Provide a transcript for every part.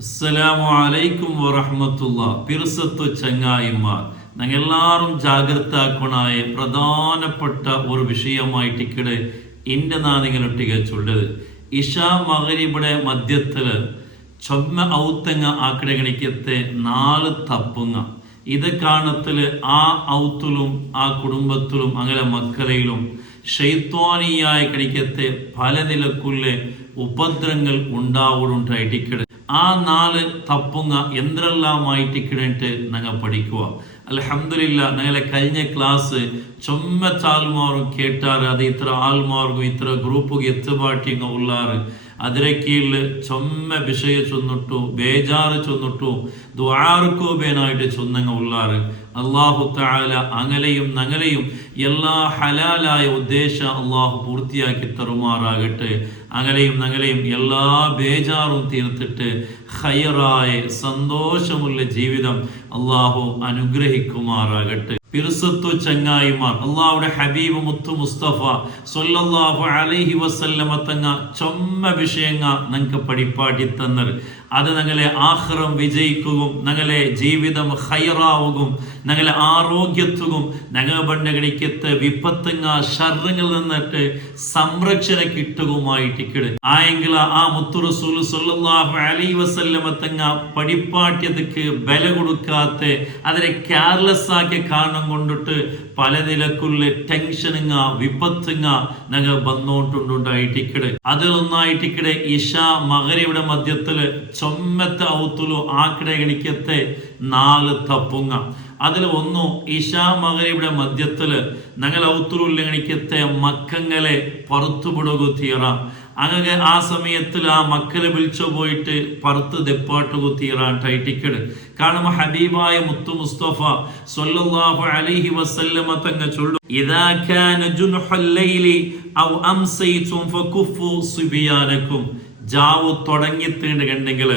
അസ്സലാമു അലൈക്കും വറഹ്മത്തുള്ളാ. പിർസത്തു ചങ്ങായിമാർ, ഞങ്ങളെല്ലാവരും ജാഗ്രതാക്കണായ പ്രധാനപ്പെട്ട ഒരു വിഷയമായിട്ടിക്കടെ ഇൻ്റെ നിങ്ങളൊട്ടിക ചൊല്ലത് ഇഷാ മഗ്‌രിബിയുടെ മധ്യത്തില് ചൊമ്മ ഔത്തങ്ങ ആക്കടെ ഗണിക്കത്തെ 4 തപ്പുങ്ങ ഇത് കാണത്തില് ആ ഔത്തിലും ആ കുടുംബത്തിലും അങ്ങനെ മക്കളയിലും ഷൈത്വാനിയായ കണിക്കത്തെ പല നിലക്കുള്ള ഉപദ്രവങ്ങൾ ഉണ്ടാവുണ്ടായിട്ടിക്കട് ആ 4 തപ്പുങ്ങ എന്തെല്ലാമായിട്ടിക്കിടന്നിട്ട് ഞങ്ങൾ പഠിക്കുക. അൽഹംദുലില്ലാ, ഞങ്ങളെ കഴിഞ്ഞ ക്ലാസ് ചൊമ്മച്ച ആൾമാരും കേട്ടാറ്. അത് ഇത്ര ആൾമാർക്കും ഇത്ര ഗ്രൂപ്പും എത്തുപാട്ടിങ്ങ ഉള്ളാറ്. അതിരെ കീഴിൽ ചൊമ്മ വിഷയ ചൊന്നിട്ടു, ബേജാറ് ചൊന്നിട്ടു, ദ്വാർക്കോബേനായിട്ട് ചൊന്നങ്ങ ഉള്ളാറ്. അള്ളാഹു തആല അങ്ങനെയും ഞങ്ങളെയും എല്ലാ ഹലാലായ ഉദ്ദേശം അള്ളാഹു പൂർത്തിയാക്കി തരുമാറാകട്ടെ. അങ്ങനെയും ഞങ്ങളെയും എല്ലാ ബേജാറും തീർത്തിട്ട് ഖൈറായ സന്തോഷമുള്ള ജീവിതം അള്ളാഹു അനുഗ്രഹിക്കുമാറാകട്ടെ. പിർസത്തു ചങ്ങായിമാർ, അള്ളാഹുടെ ഹബീബ് മുത്തു മുസ്തഫ സ്വല്ലല്ലാഹു അലൈഹി വസല്ലമ തങ്ങ ചൊമ്മ വിഷയങ്ങ ഞങ്ങൾക്ക് പഠിപ്പാട്ടി തന്നത്. അത് ഞങ്ങളെ ആഖിറം വിജയിക്കുകയും ഞങ്ങളെ ജീവിതം ഖൈറാവുകയും ഞങ്ങളെ ആരോഗ്യത്തുകയും ഞങ്ങൾ പണ്ടകടിക്കത്ത് വിപത്തുങ്ങ ഷർറിങ്ങളിൽ നിന്നിട്ട് സംരക്ഷണ കിട്ടുകയുമായിട്ടിക്കട് ആയെങ്കിൽ ആ മുത്തു റസൂൽ സ്വല്ലല്ലാഹു അലൈഹി വസല്ലമ തങ്ങ പഠിപ്പാട്ടിയതക്ക് ബല കൊടുക്കാത്ത അതിനെ കെയർലെസ് ആക്കി കാണും കൊണ്ടിട്ട് പല നിലക്കുള്ള ടെൻഷനുങ്ങ വിപത്തുങ്ങ ഞങ്ങൾ വന്നോണ്ടുണ്ടായിട്ടിക്കട് അതിലൊന്നായിട്ടിക്കടെ ഇഷാ മഗ്‌രിബിയുടെ മധ്യത്തില് ചൊമ്മത്തെ ഔത്തുലു ആക്കടെ ഗണിക്കത്തെ 4 തപ്പുങ്ങ. അതിൽ ഒന്നു ഇഷാ മഗ്‌രിബിയുടെ മധ്യത്തില് ഞങ്ങൾ ഔത്തുലുള്ള ഗണിക്കത്തെ മക്കങ്ങളെ പുറത്തുവിടുക തീറ. അങ്ങനെ ആ സമയത്തിൽ ആ മക്കളെ വിളിച്ചു പോയിട്ട് പുറത്ത് ദെപ്പാട്ടുക തീറാട്ടായിട്ടിക്കട്. കാരണം ഹബീബായ മുത്തു മുസ്തഫ സ്വല്ലല്ലാഹു അലൈഹി വസല്ലമ തങ്ങ ചൊല്ലു, ഇദാ കാന ജുൻഹുൽ ലൈലി ഔ അംസൈതും ഫകുഫു സുബിയാനകും. ജാവ് തുടങ്ങിയിട്ടുണ്ടെങ്കിൽ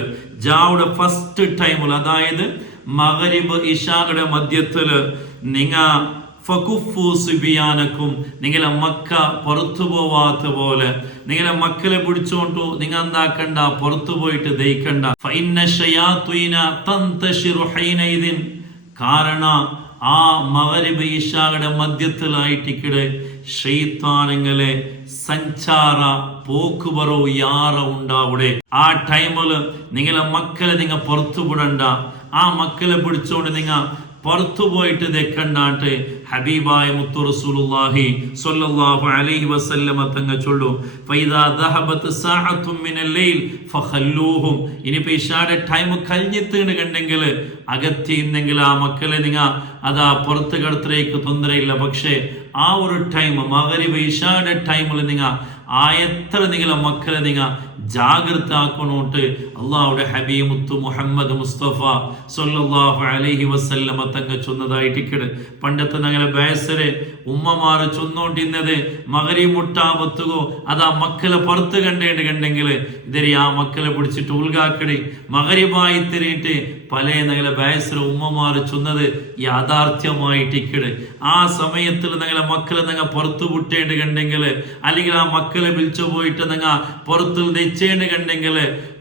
ജാവുടെ ഫസ്റ്റ് ടൈമിൽ, അതായത് മഗ്‌രിബ് ഇശായുടെ മധ്യത്തില് നിങ്ങ ഫകുഫു സുബിയാനക്കും, നിങ്ങളെ മക്ക പുറത്തു പോവാത്ത പോലെ നിങ്ങളെ മക്കളെ പിടിച്ചോണ്ടു നിങ്ങൾ എന്താക്കണ്ട, പുറത്തു പോയിട്ട് ദയിക്കണ്ട. ഫഇന്ന ശയാത്വീന തന്തശിറു ഹൈനൈദിൻ. കാരണം ആ മഗ്‌രിബ് ഇശായുടെ മധ്യത്തിലായിട്ടിക്കടെ ശൈത്താനങ്ങളെ സഞ്ചാര പോക്കുവരവ് യാറ ഉണ്ടാവിടെ. ആ ടൈമില് നിങ്ങളെ മക്കളെ നിങ്ങൾ പുറത്തു വിടണ്ട. ആ മക്കളെ പിടിച്ചോണ്ട് നിങ്ങൾ പുറത്തു പോയിട്ട് ദെക്കണ്ടാട്ട് ഹബീബായ മുത്തു റസൂലുള്ളാഹി സ്വല്ലല്ലാഹു അലൈഹി വസല്ലമ തങ്ങ ചൊല്ലു, ഫൈദാ ദഹബത് സഅത്തും മിനൽ ലൈൽ ഫഖല്ലൂഹും. ഇനിയിപ്പോ ഇശായുടെ ടൈം കഴിഞ്ഞിട്ട് കണ്ടെങ്കിൽ അകത്തിന്നെങ്കിൽ ആ മക്കളെ നിങ്ങൾ അതാ പുറത്ത് കടത്തിലേക്ക് തൊന്തരയില്ല. പക്ഷേ ആ ഒരു ടൈം മഗ്‌രിബ് ഇശായുടെ ടൈമിൽ നിങ്ങൾ എത്ര നിങ്ങളെ മക്കളെ നിങ്ങൾ ജാഗ്രത ആക്കണോട്ട് അള്ളാഹുടെ ഹബീബ് മുത്തു മുഹമ്മദ് മുസ്തഫ സ്വല്ലല്ലാഹു അലൈഹി വസല്ലമ തങ്ങ ചൊന്നതായിട്ടിക്കട്. പണ്ടത്തെ ഞങ്ങളെ ബേസരെ ഉമ്മമാര് ചൊന്നോണ്ടിരുന്നത് മഗ്‌രിബ് മുട്ടാമത്തുകോ അതാ മക്കളെ പുറത്ത് കണ്ടെങ്കിൽ ഇതരെ ആ മക്കളെ പിടിച്ചിട്ട് ഉൾഗാക്കടി മഗ്‌രിബായി തിരിയിട്ട് പല ഞങ്ങളെ ബേസര ഉമ്മമാര് ചൊന്നത് യാഥാർത്ഥ്യമായിട്ടിക്കട്. ആ സമയത്തിൽ ഞങ്ങളെ മക്കളെ ഞങ്ങൾ പുറത്തു വിട്ടേണ്ടുകണ്ടെങ്കിൽ അല്ലെങ്കിൽ ആ മക്കളെ വിളിച്ചു പോയിട്ട് ഞങ്ങൾ പുറത്ത് ദയിച്ചേണ്ട് കണ്ടെങ്കിൽ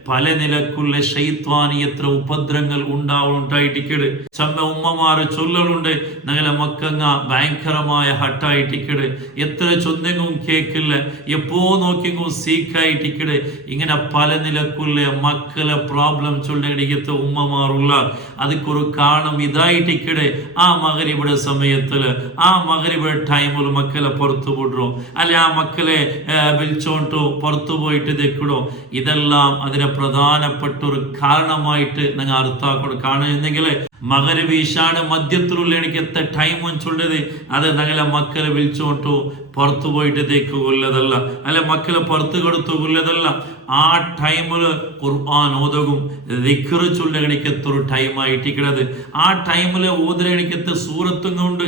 പല നിലക്കുള്ള ശൈത്വാനി എത്ര ഉപദ്രവങ്ങൾ ഉണ്ടാവുണ്ടായിട്ടിക്കട്. ചമ്മ ഉമ്മമാര് ചൊല്ലലുണ്ട്, ഞങ്ങളെ മക്കങ്ങ ഭയങ്കരമായ ഹട്ടായിട്ടിക്കട്, എത്ര ചൊന്നെങ്കും കേക്കില്ല, എപ്പോ നോക്കിയെങ്കും സീക്കായിട്ടിക്കട്. ഇങ്ങനെ പല നിലക്കുള്ള മക്കളെ പ്രോബ്ലം ചൊല്ലിക്കത്തെ ഉമ്മമാറുള്ള അതിക്കൊരു കാരണം ഇതായിട്ടിക്കട്. ആ മഗ്‌രിബിയുടെ സമയത്തില് ആ മഗ്‌രിബിയുടെ ടൈമിൽ മക്കളെ പുറത്തു വിടുറോ, അല്ലെ ആ മക്കളെ വിളിച്ചോണ്ടോ പുറത്തു പോയിട്ട് ദെക്കിടോ. ഇതെല്ലാം അതിനെ പ്രധാനപ്പെട്ട ഒരു കാരണമായിട്ട് നിങ്ങൾ അർത്ഥാക്കണം. കാണുന്നെങ്കിൽ മഗ്‌രിബ് ഇശായുടെ മധ്യത്തിലുള്ള എനിക്കത്തെ ടൈമും ചൊല്ലത് അത് ഞങ്ങളെ മക്കളെ വിളിച്ചോണ്ടു പുറത്തു പോയിട്ട് ദയിക്കുകയുള്ളതല്ല, അല്ലെ മക്കളെ പുറത്ത് കൊടുത്തുകൊള്ളതല്ല. ആ ടൈമില് ഖുർആൻ ഓതകും ദിക്റ് ചൊല്ലണിക്കത്തൊരു ടൈമായിട്ടിക്കണത്. ആ ടൈമില് ഓതരണിക്കത്തെ സൂറത്തുങ്ങളുണ്ട്,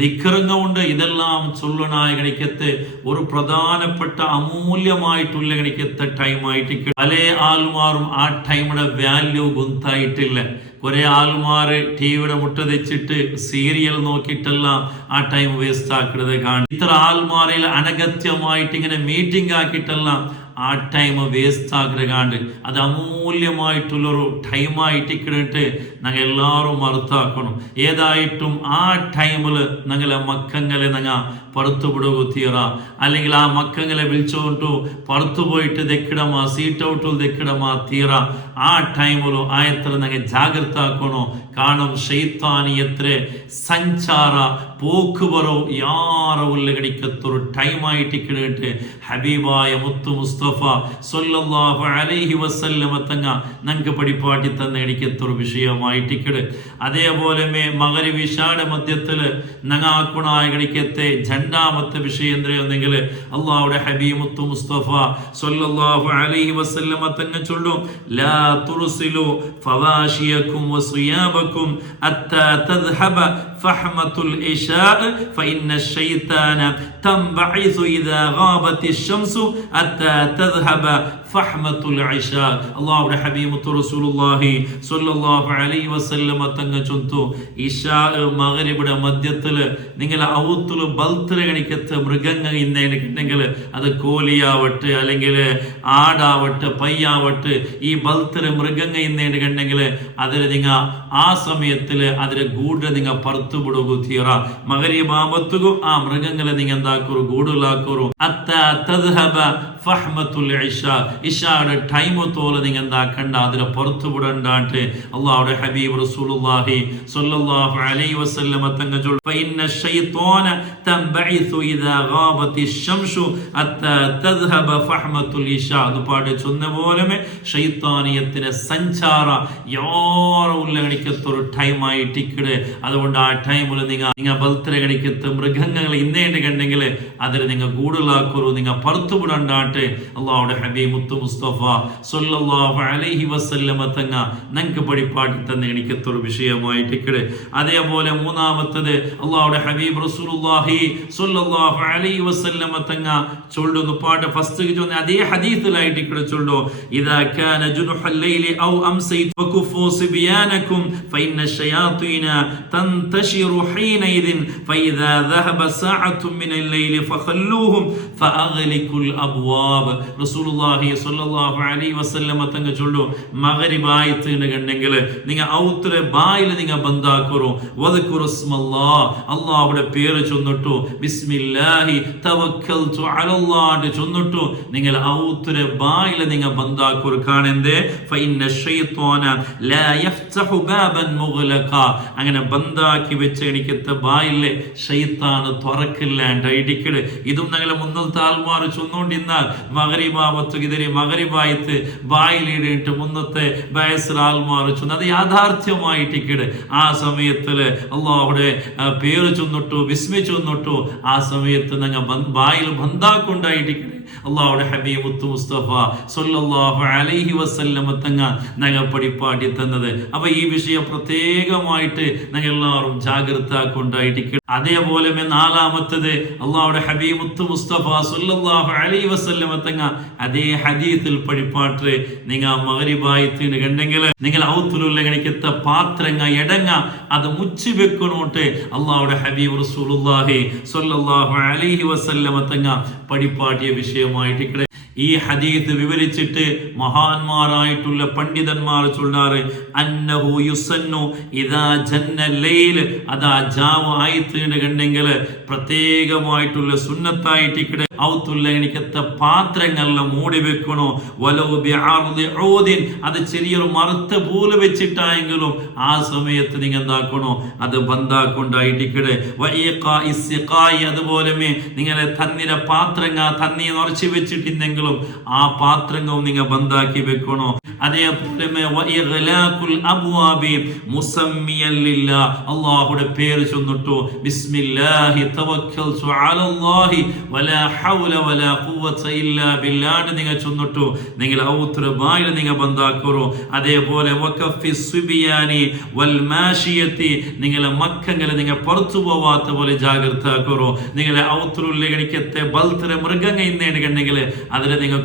ദിക്റുങ്ങളുണ്ട്. ഇതെല്ലാം ചൊല്ലണായ ഗണിക്കത്തെ ഒരു പ്രധാനപ്പെട്ട അമൂല്യമായിട്ടുള്ള ഗണിക്കത്തെ ടൈമായിട്ടിക്ക. പല ആൾമാരും ആ ടൈമിയുടെ വാല്യൂ ഗുന്തായിട്ടില്ല. കുറെ ആൾമാര് ടിവിയുടെ മുട്ട തെച്ചിട്ട് സീരിയൽ നോക്കിയിട്ടെല്ലാം ആ ടൈം വേസ്റ്റ് ആക്കുന്നത് കാണും. ഇത്ര ആൾമാരിൽ അനഗത്യമായിട്ട് ഇങ്ങനെ മീറ്റിംഗ് ആക്കിയിട്ടെല്ലാം ആ ടൈം വേസ്റ്റ് ആഗ്രഹാണ്ട് അത് അമൂല്യമായിട്ടുള്ളൊരു ടൈമായിട്ട് ഇക്കിട്ട് ഞങ്ങൾ എല്ലാവരും അർത്ഥാക്കണം. ഏതായിട്ടും ആ ടൈമിൽ ഞങ്ങളെ മക്കങ്ങളെ ഞങ്ങൾ പുറത്തുവിടുക തീറ, അല്ലെങ്കിൽ ആ മക്കങ്ങളെ വിളിച്ചുകൊണ്ടു പുറത്തു പോയിട്ട് ദെക്കിടമാ സീറ്റ് ഔട്ടിൽ ദെക്കിടമാ തീറ. ആ ടൈമിലു ആയത്ര ഞങ്ങൾ ജാഗ്രത ആക്കണോ. കാരണം ശൈത്താനിയത്ര സഞ്ചാര പോക്കുവരോ യാറ ഉള്ളകടിക്കത്തൊരു ടൈമായിട്ട് ഇക്കിട്ട് ഹബീബായ മുത്തു മുസ്തഫ സല്ലല്ലാഹു അലൈഹി വസല്ലമ തങ്ങ ഞങ്ങൾക്ക് പഠിപ്പാട്ടി തന്നെ ഇടിക്കത്തൊരു വിഷയമായിട്ട് ഇക്കിട്. അതേപോലെ മഗ്‌രിബ് ഇശായുടെ മധ്യത്തിൽ ഞങ്ങാക്കുണായ കടിക്കത്തെ രണ്ടാമത്തെ വിഷയം എന്തെങ്കിൽ അള്ളാഹുടെ ഹബീബ് മുത്തു മുസ്തഫ സല്ലല്ലാഹു അലൈഹി വസല്ലമ തങ്ങ ചൊല്ലും, ലാ തുർസിലു ഫവാശിയകും വസിയാബകും അത്താ തദ്ഹബ ഫഹ്മത്തുൽ ഇശാ ഫഇന്ന الشيطان تنبعث إذا غابت الشمس حتى تذهب ഫഹ്മത്തുൽ ഇശാ. അല്ലാഹുവിന്റെ ഹബീബ് റസൂലുള്ളാഹി സ്വല്ലല്ലാഹു അലൈഹി വസല്ലമ തങ്ങ ചൊന്തു, ഇശാ മഗ്‌രിബിന്റെ മധ്യത്തിൽ നിങ്ങൾ ഔത്തുൽ ബൽത്ര ഗണിക്കത്തെ മൃഗങ്ങൾ ഇന്നെങ്കിൽ അത് കോലിയാവട്ടെ അല്ലെങ്കിൽ ആടാവട്ടെ പയ്യാവട്ടെ ഈ ബൽത്ര മൃഗങ്ങൾ ഇന്നെങ്കിൽ അതിൽ നിങ്ങൾ ആ സമയത്തിൽ അതിലെ ഗൂഢ നിങ്ങൾ പുറത്തു വിടുക തീറ. മഗ്‌രിബ് ആവത്തുകു ആ മൃഗങ്ങളെ നിങ്ങൾ എന്താക്കൂ ഗൂഢലാക്കൂ. അത്താ തദ്ഹബ ഫഹ്മത്തുൽ ഇശാ, ഇശായുടെ ടൈം തോലെ നിങ്ങൾ എന്താക്കണ്ട അതിനെ പുറത്തു വിടണ്ടാട്ട് അള്ളാഹുടെ ഹബീബ് റസൂലുള്ളാഹി സ്വല്ലല്ലാഹു അലൈഹി വസല്ലമ തങ്ങൾ ചൊല്ലുന്നു, ഫഇന്ന ശൈത്വാന തൻബഇസു ഇദാ ഗാബത്തി ശംസു ഹത്താ തദ്ഹബ ഫഹ്മത്തുൽ ഇശാ. അതുപാട് ചൊന്ന പോലെ ശൈത്താനിയത്തിന്റെ സഞ്ചാര യാറ ഉള്ളകടിക്കത്തൊരു ടൈമായിട്ട് ഇക്കിട്. അതുകൊണ്ട് ആ ടൈമിൽ നിങ്ങൾ ബൽത്തര കടിക്കത്ത് മൃഗങ്ങൾ ഇന്നേണ്ടെങ്കിൽ അതിൽ നിങ്ങൾ കൂടുതലാക്കൂ, നിങ്ങൾ പുറത്തു വിടണ്ടാട്ട് അള്ളാഹുടെ ഹബീബ് മുത്തു മുസ്തഫ സല്ലല്ലാഹു അലൈഹി വസല്ലമ തങ്ങ ഞങ്ങൾക്ക് പഠിപ്പാട്ടി തന്നെ എനിക്കത്തൊരു വിഷയമായിട്ട് ഇക്കിട്. അതേപോലെ മൂന്നാമത്തത് അള്ളാഹുടെ ഹബീബ് റസൂലുള്ളാഹി സല്ലല്ലാഹു അലൈഹി വസല്ലമ തങ്ങ ചൊല്ലുന്നു പാട്ട് ഫസ്റ്റ് ചൊന്ന അതേ ഹദീസിലായിട്ട് ഇക്കിട് ചൊല്ലു, ഇദാ കാന ജുനുഹൽ ലൈലി ഔ അംസൈതു വകുഫു സിബിയാനകും ഫഇന്ന الشياطين تنتشر حينئذ فإذا ذهب ساعة من الليل فخلوهم فأغلقوا الأبواب. റസൂലുള്ളാഹി സ്വല്ലല്ലാഹു അലൈഹി വസല്ലമ തങ്ങൾ ചൊല്ലു, മഗ്‌രിബ് ആയത്ത് കണ്ടെങ്കിൽ നിങ്ങൾ ഔത്ര ബായിൽ നിങ്ങൾ ബന്ധാക്കറോ വദ്കുറുസ്മല്ലാഹ് അല്ലാഹുവിന്റെ പേര് ചൊന്നിട്ടു ബിസ്മില്ലാഹി തവക്കൽതു അലല്ലാഹ് ചൊന്നിട്ടു നിങ്ങൾ ഔത്ര ബായിൽ നിങ്ങൾ ബന്ധാക്കറോ. കാണെന്തേ ഫഇന്ന ശൈത്വാന ലാ യഫ്തഹു ബാബൻ മുഗ്ലഖ. അങ്ങനെ ബന്ധാക്കി വെച്ച എനിക്കത്തെ ബായിലെ ശൈത്താന് തുറക്കില്ലാണ്ടായിട്ടിക്കട്. ഇതും ഞങ്ങളെ മുന്നത്തെ ആൾമാർ ചൊന്നുകൊണ്ടിരുന്നാൽ മഗ്‌രിബാവത്ത് ഇതിരി മഗ്‌രിബായത്ത് ബായിലിട്ട് മുന്നത്തെ ബയസിൽ ആൾമാർ ചൊന്നു അത് യാഥാർത്ഥ്യമായിട്ടിക്കട്. ആ സമയത്തിൽ അള്ളാഹുടെ പേര് ചൊന്നിട്ടു ബിസ്മി ചൊന്നിട്ടു ആ സമയത്ത് ഞങ്ങൾ ബായിൽ ബന്ധാക്കൊണ്ടായിട്ടിക്കട്. അള്ളാഹുടെ ഹബീബ് മുത്തു മുസ്തഫ സല്ലല്ലാഹു അലൈഹി വസല്ലമ തങ്ങ ഞങ്ങൾ പഠിപ്പാട്ടി തന്നത്. അപ്പൊ ഈ വിഷയം പ്രത്യേകമായിട്ട് ഞങ്ങൾ എല്ലാവരും ജാഗ്രത കൊണ്ടായിട്ട്. അതേപോലെ നാലാമത്തത് അള്ളാഹുടെ ഹബീബ് മുത്തു മുസ്തഫ സല്ലല്ലാഹു അലൈഹി വസല്ലമ തങ്ങ അതേ ഹദീസിൽ പഠിപ്പാട്ട് നിങ്ങൾ മഗ്‌രിബായത്തിന് കണ്ടെങ്കിൽ നിങ്ങൾ ഔത്തുലുള്ള ഗണിക്കത്ത പാത്രങ്ങ എടങ്ങ അത് മുച്ചി വെക്കണോട്ട് അള്ളാഹുടെ ഹബീബ് റസൂലുള്ളാഹി സ്വല്ലല്ലാഹു അലൈഹി വസല്ലമ തങ്ങ പഠിപ്പാട്ടിയ വിഷയമായിട്ട്. ഈ ഹദീസ് വിവരിച്ചിട്ട് മഹാന്മാരായിട്ടുള്ള പണ്ഡിതന്മാർ ചൊല്ലാറ്, അന്നഹു യുസന്നു ഇദാ ജന്നൽ ലൈൽ, അതാ ജാവ് ആയിത്തീണ് കണ്ടെങ്കിൽ പ്രത്യേകമായിട്ടുള്ള സുന്നത്തായിട്ട് ഔത്തുള്ള എനിക്കത്തെ പാത്രങ്ങളെല്ലാം മൂടി വെക്കണോ. വലോ ബിഅർദി ഊദിൻ, അത് ചെറിയൊരു മറുത്ത പൂല് വെച്ചിട്ടായെങ്കിലും ആ സമയത്ത് നിങ്ങൾ എന്താക്കണോ അത് ബന്ധാക്കൊണ്ടായിട്ടിക്കടെ. അതുപോലെ നിങ്ങളെ തന്നിര പാത്രങ്ങ തന്നി നിറച്ച് വെച്ചിട്ടുണ്ടെങ്കിലും ആ പാത്രങ്ങളും നിങ്ങൾ ബന്ധാക്കി വെക്കണോ. അതേപോലെ അള്ളാഹുടെ പേര് ചൊന്നിട്ടു ബിസ്മില്ലാഹി തവക്കൽതു അലല്ലാഹി വലാ ഹൗല വലാ ഖുവത ഇല്ലാ ബില്ലാഹ് നിങ്ങൾ ചൊന്നിട്ടു നിങ്ങൾ ഔത്ര ബായിൽ നിങ്ങൾ ബന്ധാക്കറോ. അതേപോലെ വഖഫി സുബിയാനി വൽ മാഷിയത്തി, നിങ്ങളെ മക്കങ്ങളെ നിങ്ങൾ പുറത്തു പോവാത്ത പോലെ ജാഗ്രത ആക്കറോ. നിങ്ങളെ ഔത്തുള്ള ഗണിക്കത്തെ ബൽത്തര മൃഗങ്ങൾ ഇന്നേണ്ടെങ്കിൽ അതിൽ നിങ്ങൾ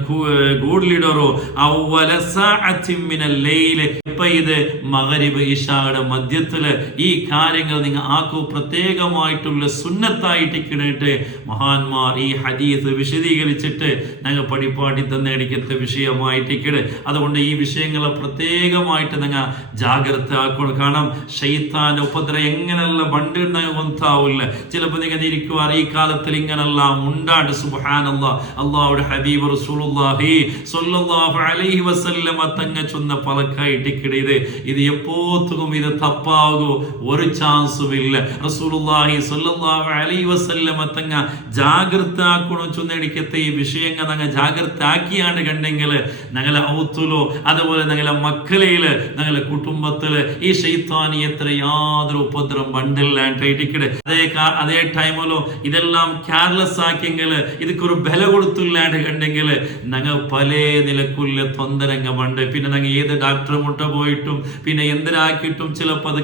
ഗൂഢലിടറോ. അവല സഅത്തിൻ മിനൽ ലൈൽ, ഇപ്പൊ ഇത് മഗ്‌രിബ് ഇശായുടെ മധ്യത്തില് ഈ കാര്യങ്ങൾ നിങ്ങൾ ആക്കൂ. പ്രത്യേകമായിട്ടുള്ള സുന്നത്തായിട്ട് കിടന്നിട്ട് മഹാന്മാർ ഈ ഹദീസ് ഹദീസ് വിശദീകരിച്ചിട്ട് ഞങ്ങൾ പഠിപ്പാട്ടി തന്നെടിക്കത്തെ വിഷയമായിട്ടിക്കട്. അതുകൊണ്ട് ഈ വിഷയങ്ങളെ പ്രത്യേകമായിട്ട് ഞങ്ങൾ ജാഗ്രത ആക്കണം. കാരണം ശൈത്താന്റെ ഉപദ്രവം എങ്ങനെയുള്ള പണ്ട് ഒന്നാവില്ല. ചിലപ്പോൾ നിങ്ങൾ ഇരിക്കുവാർ ഈ കാലത്തിൽ ഇങ്ങനെല്ലാം ഉണ്ടാണ്ട്. സുബ്ഹാനല്ലാഹ്, അല്ലാഹുവിന്റെ ഹബീബ് റസൂലുള്ളാഹി സ്വല്ലല്ലാഹു അലൈഹി വസല്ലമ തങ്ങ ചൊന്ന പലക്കായിട്ടിക്കട്. ഇത് എപ്പോത്തും ഇത് തപ്പാകോ ഒരു ചാൻസും ഇല്ല. റസൂലുള്ളാഹി സ്വല്ലല്ലാഹു അലൈഹി വസല്ലമ തങ്ങ ജാഗ്രത ആക്കണം ചൊന്നടിക്കത്തെ ഈ വിഷയങ്ങൾ ഞങ്ങൾ ജാഗ്രത ആക്കിയാണ്ട് കണ്ടെങ്കിൽ ഞങ്ങളെ ഔത്തുലോ അതുപോലെ ഞങ്ങളെ മക്കളയില് ഞങ്ങളെ കുടുംബത്തില് ഈ ശൈത്താനി എത്ര യാതൊരു ഉപദ്രവം പണ്ടില്ലാണ്ടിരിക്കട്ടെ. അതേ ടൈമിലോ ഇതെല്ലാം കെയർലെസ് ആക്കിയെങ്കിൽ ഇതൊരു ബല കൊടുത്തില്ലാണ്ട് കണ്ടെങ്കിൽ ഞങ്ങൾ പല നിലക്കുള്ള തൊന്തരങ്ങ പണ്ട്. പിന്നെ ഞങ്ങൾ ഏത് ഡോക്ടർ മുട്ട പോയിട്ടും പിന്നെ എന്തിനാക്കിയിട്ടും ചിലപ്പോൾ അത്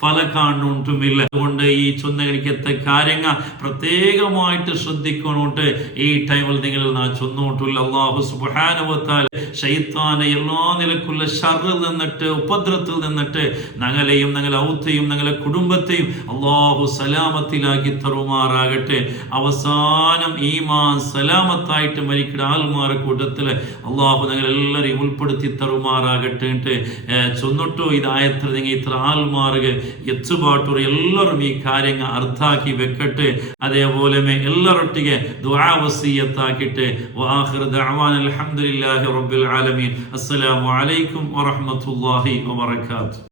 ഫല കാണുന്നുമില്ല. അതുകൊണ്ട് ഈ ചൊന്നടിക്കത്തെ കാര്യങ്ങൾ പ്രത്യേകമായിട്ട് ശ്രദ്ധിക്കണോട്ട് ഈ ടൈമിൽ നിങ്ങൾ ചൊന്നോട്ടില്ല. അല്ലാഹു സുബ്ഹാനഹു വ തആല ശൈത്താനെ എല്ലാ നിലക്കുള്ള ശർറിൽ നിന്നിട്ട് ഉപദ്രവത്തിൽ നിന്നിട്ട് ഞങ്ങളെയും ഞങ്ങളെ ഔത്തയും ഞങ്ങളെ കുടുംബത്തെയും അല്ലാഹു സലാമത്തിലാക്കി തരുമാറാകട്ടെ. അവസാനം ഈമാൻ സലാമത്തായിട്ട് മരിക്കുന്ന ആൾമാരുടെ കൂട്ടത്തിൽ അല്ലാഹു ഞങ്ങളെല്ലാവരെയും ഉൾപ്പെടുത്തി തരുമാറാകട്ടെ. ചൊന്നിട്ടോ ഇതായത്ര നിങ്ങൾ ഇത്ര ആൾമാർക്ക് എച്ചുപാട്ടൂർ എല്ലാവരും ഈ കാര്യങ്ങൾ അർത്ഥാക്കി വെക്കട്ടെ. അതേപോലെ എല്ലാവരൊട്ടിಗೆ ദുആ വസിയത്താക്കിയിട്ട് വആഖിറു ദഅവാന അൽഹംദുലില്ലാഹി റബ്ബിൽ ആലമീൻ. അസ്സലാമു അലൈക്കും വറഹ്മത്തുള്ളാഹി വബറകാതുഹു.